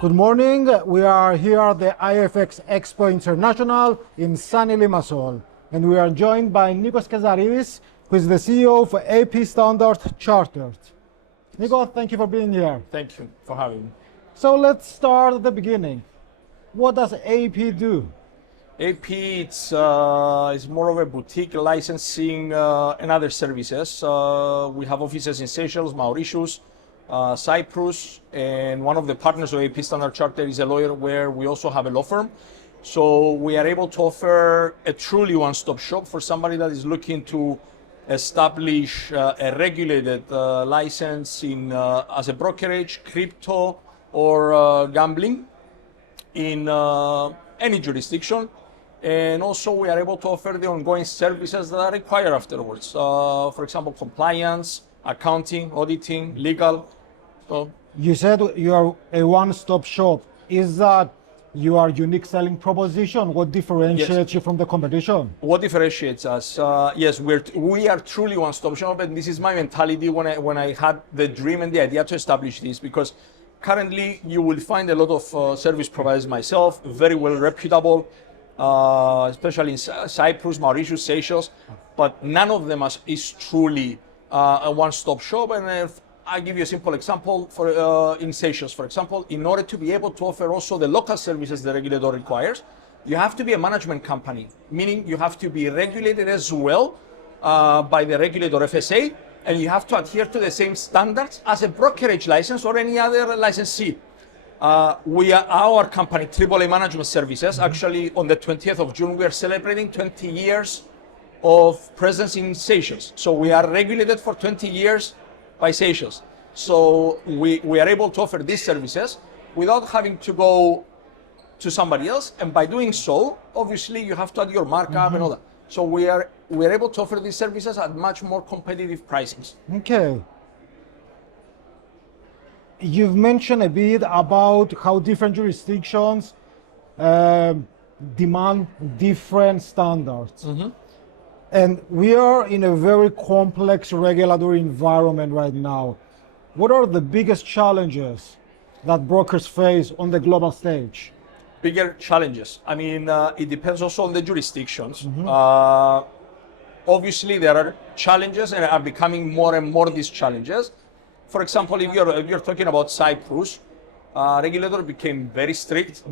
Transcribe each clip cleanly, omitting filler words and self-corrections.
Good morning. We are here at the IFX Expo International in sunny Limassol, and we are joined by Nicos Kezarides, who is the CEO of AP Standard Chartered. Nicos, thank you for being here. Thank you for having me. So let's start at the beginning. What does AP do? AP is more of a boutique licensing and other services. We have offices in Seychelles, Mauritius, Cyprus, and one of the partners of AP Standard Chartered is a lawyer where we also have a law firm. So we are able to offer a truly one-stop shop for somebody that is looking to establish a regulated license in as a brokerage, crypto, or gambling in any jurisdiction. And also we are able to offer the ongoing services that are required afterwards. For example, compliance, accounting, auditing, legal. You said you are a one-stop shop. Is that your unique selling proposition? What differentiates you from the competition? What differentiates us? Yes, we are truly one-stop shop, and this is my mentality when I had the dream and the idea to establish this, because currently you will find a lot of service providers, myself, very well reputable, especially in Cyprus, Mauritius, Seychelles, but none of them is truly a one-stop shop. And I give you a simple example. In Seychelles, for example, in order to be able to offer also the local services the regulator requires, you have to be a management company, meaning you have to be regulated as well by the regulator FSA, and you have to adhere to the same standards as a brokerage license or any other licensee. Our company, AAA Management Services, actually on the 20th of June, we are celebrating 20 years of presence in Seychelles. So we are regulated for 20 years by Seychelles. So we are able to offer these services without having to go to somebody else. And by doing so, obviously you have to add your markup and all that. So we are able to offer these services at much more competitive prices. Okay. You've mentioned a bit about how different jurisdictions demand different standards. And we are in a very complex regulatory environment right now. What are the biggest challenges that brokers face on the global stage? Bigger challenges. I mean, it depends also on the jurisdictions. Obviously, there are challenges and are becoming more and more these challenges. For example, if you're talking about Cyprus, regulator became very strict.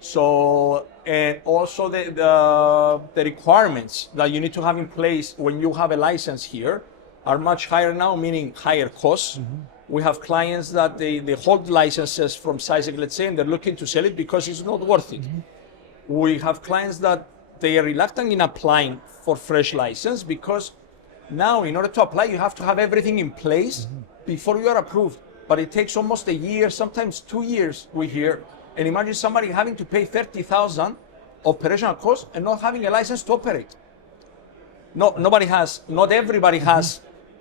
So, and also the requirements that you need to have in place when you have a license here are much higher now, meaning higher costs. We have clients that they hold licenses from Cyprus, let's say, and they're looking to sell it because it's not worth it. We have clients that they are reluctant in applying for fresh license because now in order to apply, you have to have everything in place before you are approved. But it takes almost a year, sometimes 2 years, we hear. And imagine somebody having to pay 30,000 operational costs and not having a license to operate. Not everybody has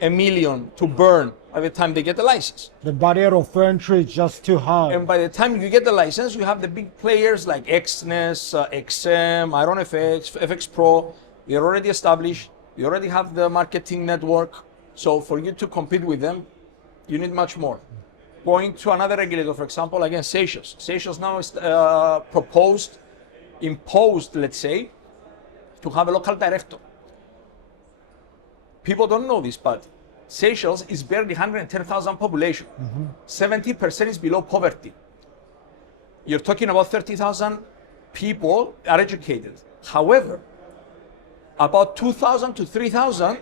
$1 million to burn by the time they get the license. The barrier of entry is just too high. And by the time you get the license, you have the big players like XNES, XM, Iron FX, FX Pro. They're already established. You already have the marketing network. So for you to compete with them, you need much more. Going to another regulator, for example, again, Seychelles. Seychelles now is imposed, let's say, to have a local director. People don't know this, but Seychelles is barely 110,000 population. 70% is below poverty. You're talking about 30,000 people are educated. However, about 2,000 to 3,000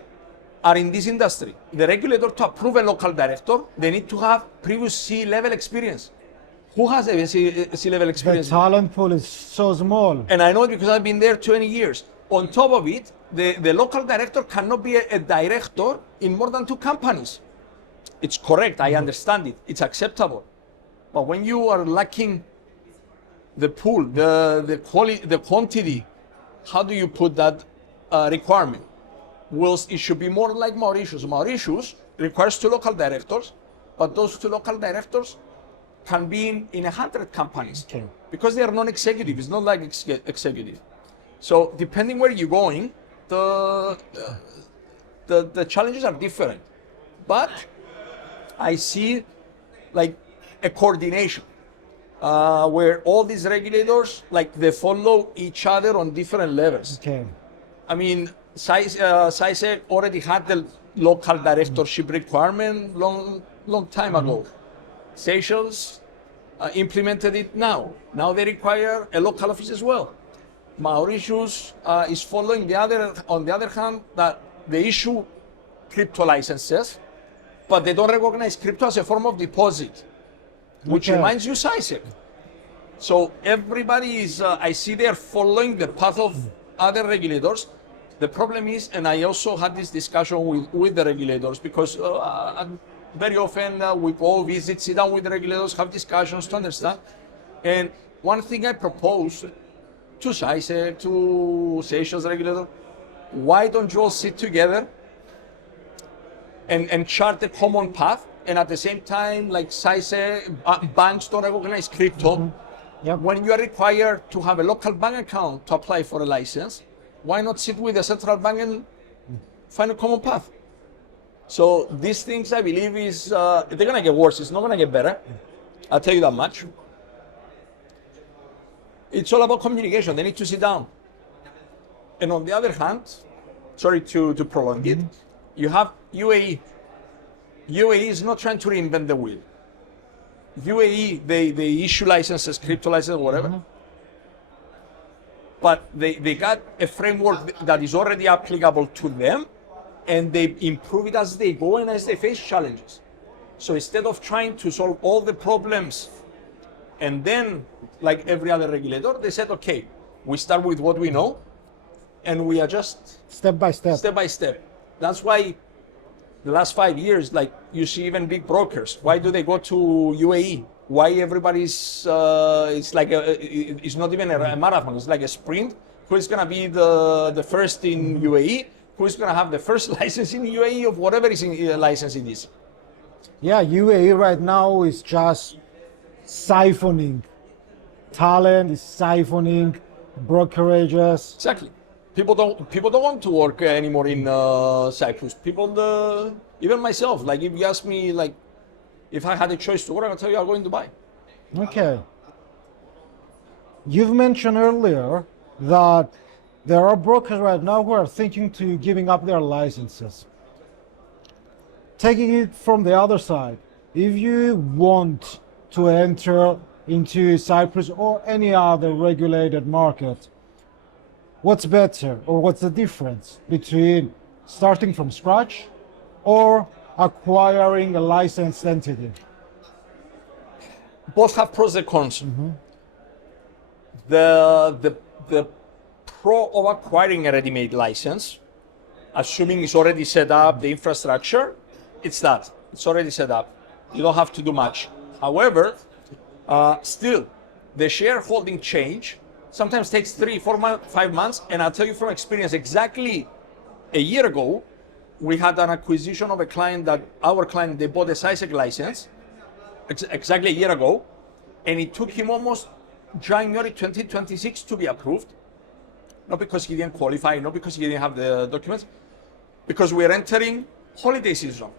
are in this industry. The regulator, to approve a local director, they need to have previous C-level experience. Who has a C-level experience? The talent pool is so small. And I know it because I've been there 20 years. On top of it, the local director cannot be a director in more than 2 companies. It's correct, I understand it, it's acceptable. But when you are lacking the pool, the quality, the quantity, how do you put that requirement? Whilst it should be more like Mauritius. Mauritius requires 2 local directors, but those 2 local directors can be in 100 companies because they are non-executive. It's not like executive. So depending where you're going, the challenges are different. But I see like a coordination. where all these regulators, like they follow each other on different levels. Okay. I mean, SAISEC already had the local directorship requirement long time ago. Seychelles implemented it now. Now they require a local office as well. Mauritius is following on the other hand, that they issue crypto licenses, but they don't recognize crypto as a form of deposit, which reminds you SAISEC. So everybody is, I see they're following the path of other regulators. The problem is, and I also had this discussion with the regulators, because very often we go visit, sit down with the regulators, have discussions to understand. And one thing I proposed to SAISEC, to Seychelles regulator, why don't you all sit together and chart a common path, and at the same time, like SAISEC, banks don't recognize crypto. Yep. When you are required to have a local bank account to apply for a license, why not sit with the central bank and find a common path? So these things, I believe, they're gonna get worse. It's not gonna get better. I'll tell you that much. It's all about communication. They need to sit down. And on the other hand, sorry to prolong it, you have UAE. UAE is not trying to reinvent the wheel. UAE, they issue licenses, crypto licenses, whatever. But they got a framework that is already applicable to them, and they improve it as they go and as they face challenges. So instead of trying to solve all the problems, and then, like every other regulator, they said, okay, we start with what we know, and we adjust Step by step. Step by step. That's why the last 5 years, like you see even big brokers, why do they go to UAE? Why everybody's, it's like, it's not even a marathon, it's like a sprint. Who is gonna be the first in UAE? Who is gonna have the first license in UAE of whatever is in license it is? Yeah, UAE right now is just siphoning talent, is siphoning brokerages. Exactly. People don't want to work anymore in Cyprus. Even myself, like if you ask me, like if I had a choice to work, I'll tell you I'll go in Dubai. Okay. You've mentioned earlier that there are brokers right now who are thinking to giving up their licenses. Taking it from the other side, if you want to enter into Cyprus or any other regulated market, what's better, or what's the difference between starting from scratch or acquiring a licensed entity? Both have pros and cons. The pro of acquiring a ready-made license, assuming it's already set up, the infrastructure, it's already set up. You don't have to do much. However, still, the shareholding change sometimes takes 3, 4, 5 months, and I'll tell you from experience, exactly a year ago, we had an acquisition of a client our client, they bought a SAISEC license, exactly a year ago, and it took him almost January 2026 to be approved. Not because he didn't qualify, not because he didn't have the documents, because we're entering holiday season.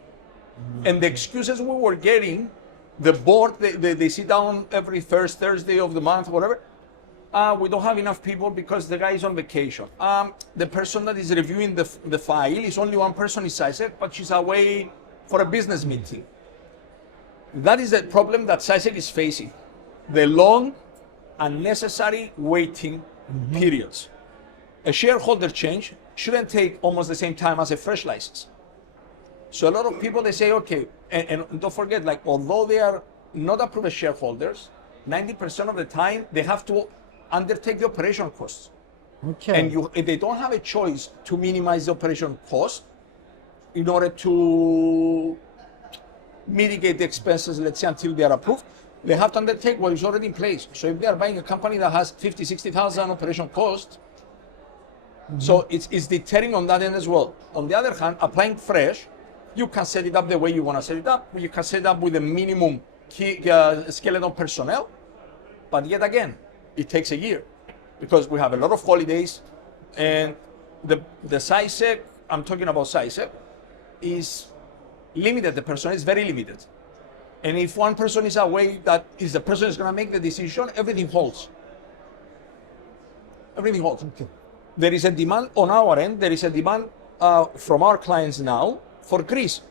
And the excuses we were getting, the board, they sit down every first Thursday of the month, whatever. We don't have enough people because the guy is on vacation. The person that is reviewing the file is only one person is SAISEC, but she's away for a business meeting. That is the problem that SAISEC is facing. The long, unnecessary waiting periods. A shareholder change shouldn't take almost the same time as a fresh license. So a lot of people, they say, okay, and don't forget, like, although they are not approved as shareholders, 90% of the time, they have to undertake the operation costs. Okay. And they don't have a choice to minimize the operation cost in order to mitigate the expenses, let's say, until they are approved. They have to undertake what is already in place. So if they are buying a company that has 50, 60,000 operation cost, so it's deterring on that end as well. On the other hand, applying fresh, you can set it up the way you want to set it up. You can set it up with a minimum skeleton personnel. But yet again, it takes a year because we have a lot of holidays, and the SAISEC, I'm talking about SAISEC, is limited. The personnel is very limited. And if one person is away, that is the person is going to make the decision, everything holds. Everything holds. Okay. There is a demand on our end, there is a demand from our clients now for Greece.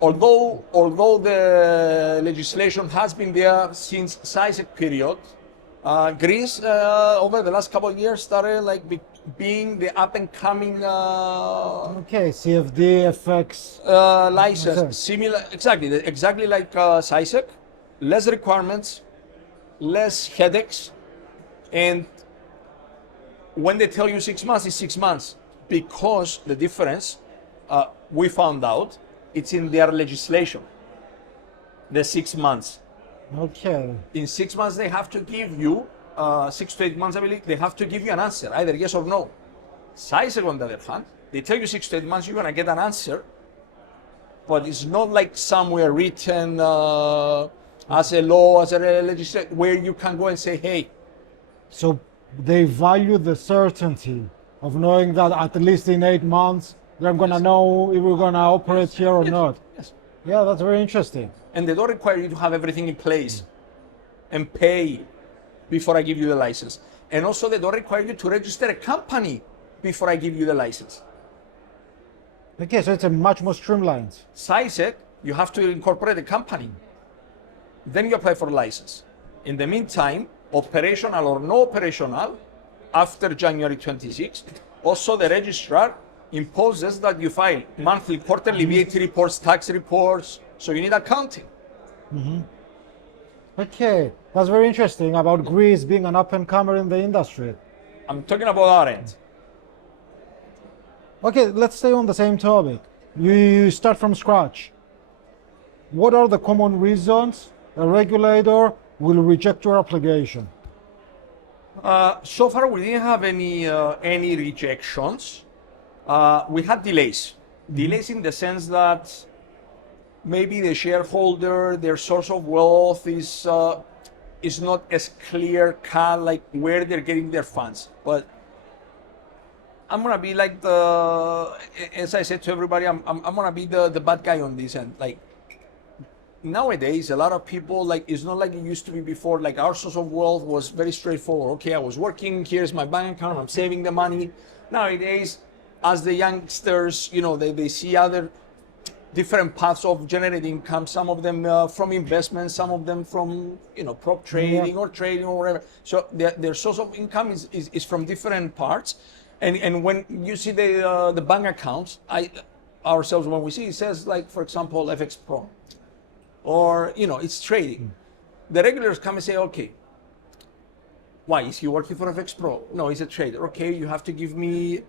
Although the legislation has been there since CISEC period, Greece over the last couple of years started like being the up and coming Okay, CFD, FX. license, similar, exactly like CISEC, less requirements, less headaches, and when they tell you 6 months, it's 6 months, because the difference we found out, it's in their legislation, the 6 months. Okay. In 6 months, they have to give you, 6 to 8 months, I believe, they have to give you an answer, either yes or no. CISEC, on the other hand, they tell you 6 to 8 months, you're gonna get an answer, but it's not like somewhere written as a law, as a legislation, where you can go and say, hey. So they value the certainty of knowing that at least in 8 months, they're gonna know if we're gonna operate here or not. Yes. Yeah, that's very interesting. And they don't require you to have everything in place and pay before I give you the license. And also they don't require you to register a company before I give you the license. Okay, so it's a much more streamlined. CISEC, you have to incorporate a company. Then you apply for a license. In the meantime, operational or no operational, after January 26, also the registrar imposes that you file monthly, quarterly VAT reports, tax reports, so you need accounting. Okay, that's very interesting about Greece being an up-and-comer in the industry. I'm talking about our end. Okay, let's stay on the same topic. You start from scratch. What are the common reasons a regulator will reject your application? So far, we didn't have any rejections. We had delays. Delays in the sense that maybe the shareholder, their source of wealth is not as clear cut, like where they're getting their funds. But I'm gonna be like as I said to everybody, I'm gonna be the bad guy on this end. Like nowadays, a lot of people, like, it's not like it used to be before. Like our source of wealth was very straightforward. Okay, I was working, here's my bank account, I'm saving the money. Nowadays, as the youngsters, you know, they see other different paths of generating income, some of them from investments, some of them from, you know, prop trading or trading or whatever. So their source of income is from different parts. And when you see the bank accounts, ourselves, when we see, it says, like, for example, FX Pro, or, you know, it's trading. The regulars come and say, okay, why, is he working for FX Pro? No, he's a trader. Okay, you have to give me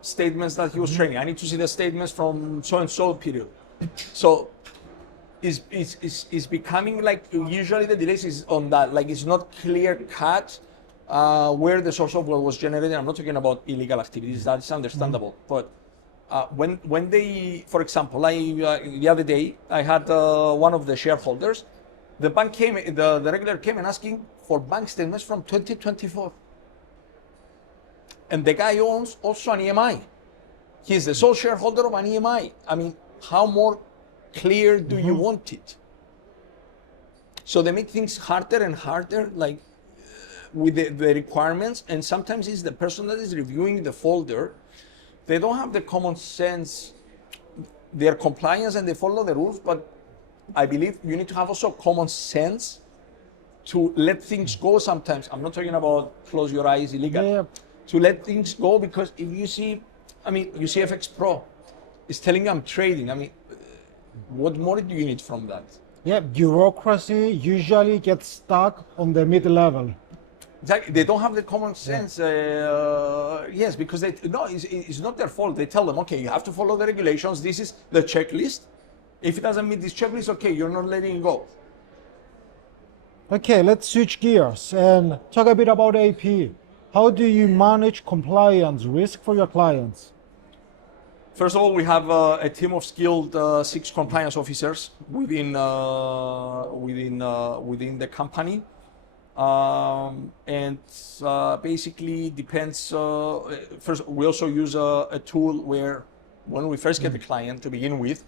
statements that he was trading. I need to see the statements from so-and-so period. So it's becoming like, usually the delays is on that, like it's not clear cut where the source of wealth was generated. I'm not talking about illegal activities, that's understandable. But when they, for example, the other day, I had one of the shareholders, the bank came, the regulator came and asking for bank statements from 2024. And the guy owns also an EMI. He's the sole shareholder of an EMI. I mean, how more clear do you want it? So they make things harder and harder, like with the requirements. And sometimes it's the person that is reviewing the folder. They don't have the common sense. They're compliant and they follow the rules, but I believe you need to have also common sense to let things go sometimes. I'm not talking about close your eyes illegal. Yeah. To let things go, because if you see, I mean, you see FX Pro, it's telling you I'm trading. I mean, what more do you need from that? Yeah, bureaucracy usually gets stuck on the mid-level. Exactly. They don't have the common sense. Yes, because it's not their fault. They tell them, okay, you have to follow the regulations. This is the checklist. If it doesn't meet this checklist, okay, you're not letting it go. Okay, let's switch gears and talk a bit about AP. How do you manage compliance risk for your clients? First of all, we have a team of skilled 6 compliance officers within the company, and basically depends. First, we also use a tool where when we first get the client to begin with,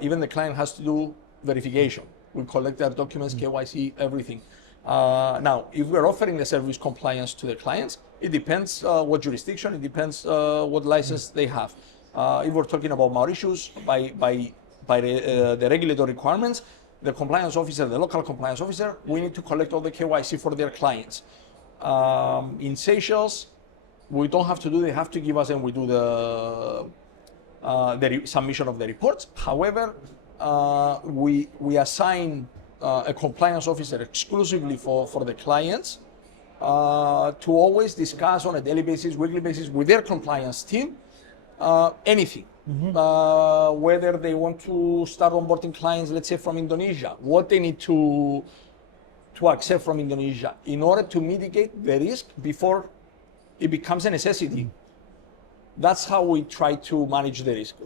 even the client has to do verification. We collect their documents, KYC, everything. Now, if we're offering the service compliance to the clients, it depends what jurisdiction, it depends what license they have. If we're talking about Mauritius, by the regulatory requirements, the compliance officer, the local compliance officer, we need to collect all the KYC for their clients. In Seychelles, we don't have to do, they have to give us, and we do the submission of the reports. However, we assign a compliance officer exclusively for the clients to always discuss on a daily basis, weekly basis with their compliance team, anything. Whether they want to start onboarding clients, let's say from Indonesia, what they need to accept from Indonesia in order to mitigate the risk before it becomes a necessity. That's how we try to manage the risk,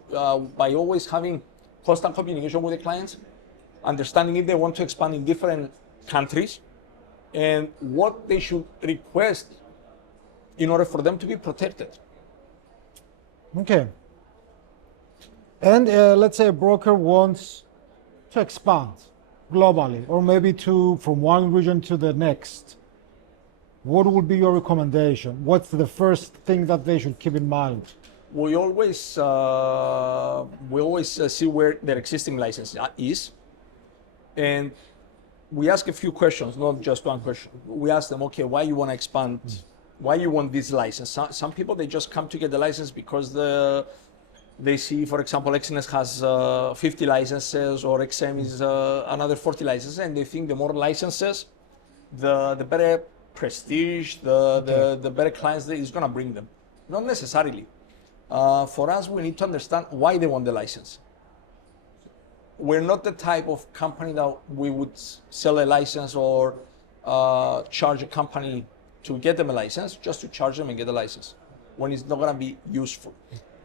by always having constant communication with the clients, understanding if they want to expand in different countries and what they should request in order for them to be protected. Okay. And let's say a broker wants to expand globally, or maybe from one region to the next. What would be your recommendation? What's the first thing that they should keep in mind? We always see where their existing license is, and we ask a few questions, not just one question. We ask them, okay, why you want to expand? Why you want this license? Some people, they just come to get the license because they see, for example, XNS has 50 licenses, or XM is another 40 licenses, and they think the more licenses, the better prestige, the better clients that is going to bring them. Not necessarily. For us, we need to understand why they want the license. We're not the type of company that we would sell a license or charge a company to get them a license, just to charge them and get a license, when it's not going to be useful.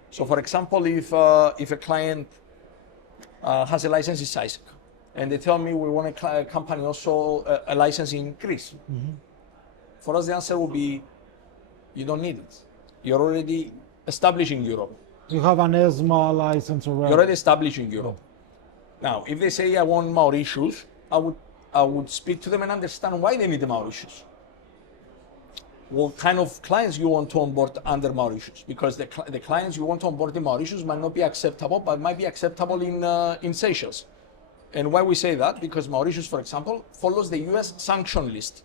So, for example, if a client has a license in Cyprus, and they tell me we want a company also a license in Greece, for us the answer will be, you don't need it. You're already established in Europe. You have an ESMA license already. You're already established in Europe. Now, if they say I want Mauritius, I would speak to them and understand why they need the Mauritius. What kind of clients you want to onboard under Mauritius? Because the clients you want to onboard in Mauritius might not be acceptable, but might be acceptable in Seychelles. And why we say that? Because Mauritius, for example, follows the US sanction list.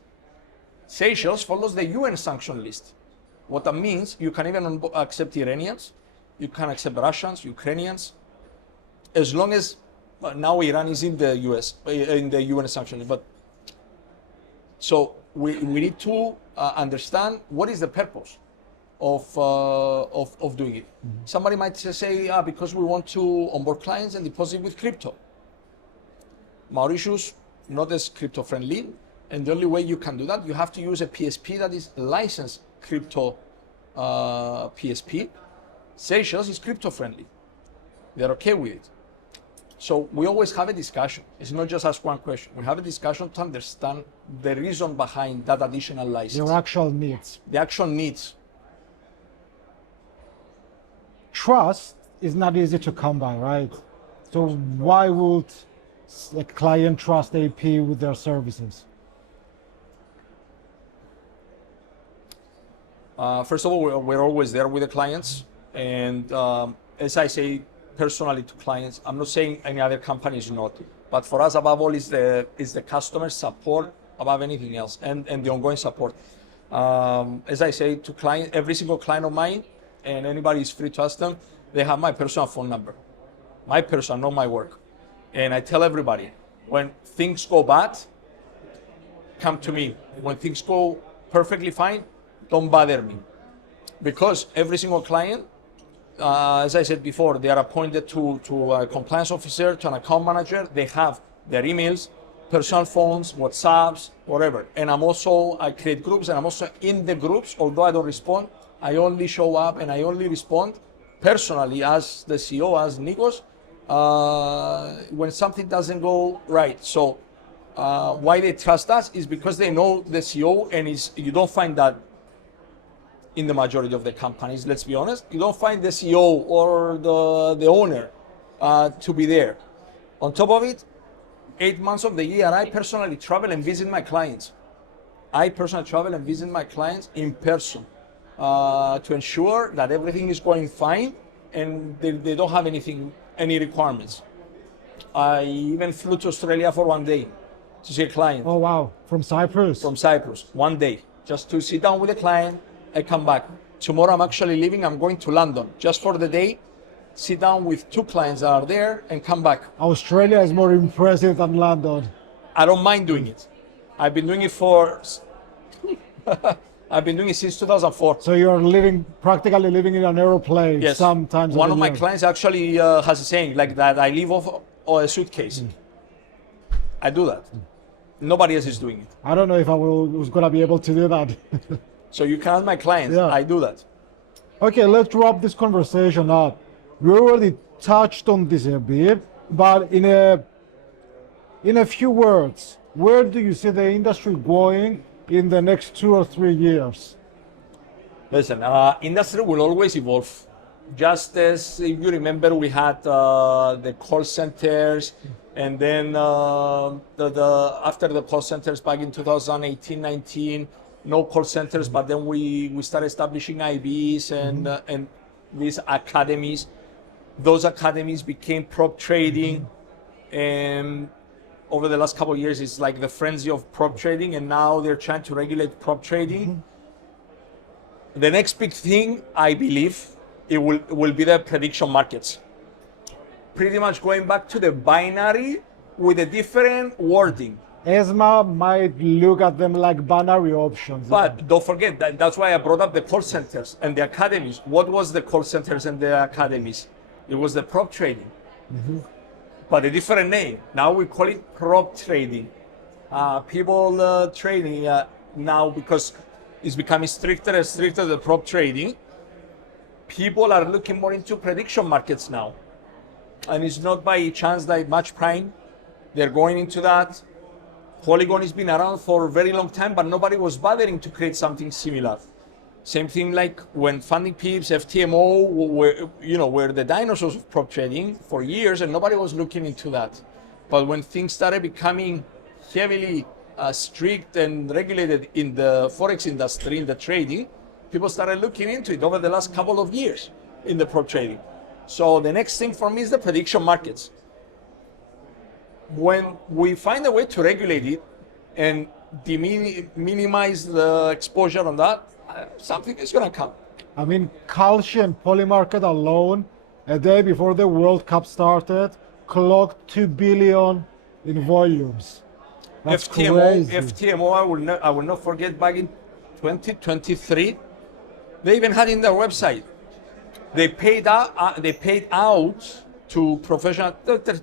Seychelles follows the UN sanction list. What that means, you can even accept Iranians, you can accept Russians, Ukrainians, as long as now Iran is in the US, in the UN sanction list. But so we need to understand what is the purpose of doing it. Somebody might say, because we want to onboard clients and deposit with crypto. Mauritius, not as crypto friendly, and the only way you can do that, you have to use a PSP that is licensed crypto PSP. Seychelles is crypto friendly. They're okay with it. So we always have a discussion. It's not just ask one question. We have a discussion to understand the reason behind that additional license. Your actual needs. The actual needs. Trust is not easy to come by, right? So why would a client trust AP with their services? First of all, we're always there with the clients. And as I say personally to clients, I'm not saying any other company is not, but for us above all is the customer support above anything else, and the ongoing support. As I say to client, every single client of mine, and anybody is free to ask them, they have my personal phone number. My personal, not my work. And I tell everybody, when things go bad, come to me. When things go perfectly fine, don't bother me. Because every single client, as I said before, they are appointed to a compliance officer, to an account manager. They have their emails, personal phones, WhatsApps, whatever. And I create groups, and I'm also in the groups. Although I don't respond, I only show up and I only respond personally as the CEO, as Nicos, when something doesn't go right. So why they trust us is because they know the CEO, and you don't find that in the majority of the companies, let's be honest. You don't find the CEO or the owner to be there. On top of it, 8 months of the year, I personally travel and visit my clients. I personally travel and visit my clients in person to ensure that everything is going fine and they don't have any requirements. I even flew to Australia for 1 day to see a client. Oh wow, from Cyprus? From Cyprus, 1 day, just to sit down with a client. I come back. Tomorrow I'm actually leaving, I'm going to London just for the day, sit down with 2 clients that are there and come back. Australia is more impressive than London. I don't mind doing it. I've been doing it I've been doing it since 2004. So you're practically living in an airplane. Yes. Sometimes. One of my clients actually has a saying like that, I live off a suitcase. I do that. Nobody else is doing it. I don't know if I was going to be able to do that. So you can ask my clients, Yeah. I do that. Okay, let's wrap this conversation up. We already touched on this a bit, but in a few words, where do you see the industry going in the next 2 or 3 years? Listen, industry will always evolve. Just as if you remember, we had the call centers, and then after the call centers back in 2018-19, no call centers, but then we started establishing IBs and these academies. Those academies became prop trading, and over the last couple of years, it's like the frenzy of prop trading, and now they're trying to regulate prop trading. The next big thing, I believe, it will be the prediction markets. Pretty much going back to the binary with a different wording. ESMA might look at them like binary options. But don't forget, that's why I brought up the call centers and the academies. What was the call centers and the academies? It was the prop trading, but a different name. Now we call it prop trading. People trading now, because it's becoming stricter and stricter, the prop trading. People are looking more into prediction markets now. And it's not by chance that Match Prime, they're going into that. Polygon has been around for a very long time, but nobody was bothering to create something similar. Same thing like when Funding Pips, FTMO were the dinosaurs of prop trading for years, and nobody was looking into that. But when things started becoming heavily strict and regulated in the Forex industry, in the trading, people started looking into it over the last couple of years in the prop trading. So the next thing for me is the prediction markets. When we find a way to regulate it and minimize the exposure on that, something is going to come. I mean, Kalshi and Poly market alone, a day before the World Cup started, clocked 2 billion in volumes. That's crazy. FTMO, I will not forget, back in 2023, they even had in their website, they paid out to professional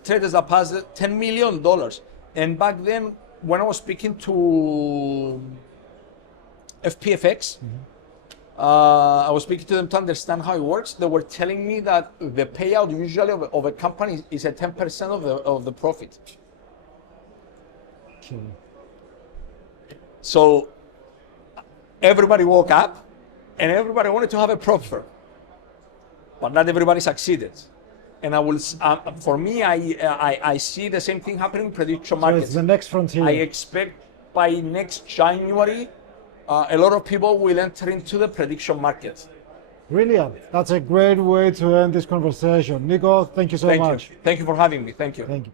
traders that passed $10 million. And back then, when I was speaking to FPFX, I was speaking to them to understand how it works. They were telling me that the payout usually of a company is at 10% of the profit. Okay. So everybody woke up and everybody wanted to have a prop firm, but not everybody succeeded. And for me, I see the same thing happening in prediction markets. So it's the next frontier. I expect by next January, a lot of people will enter into the prediction market. Brilliant. That's a great way to end this conversation. Nico, thank you so much. Thank you for having me. Thank you. Thank you.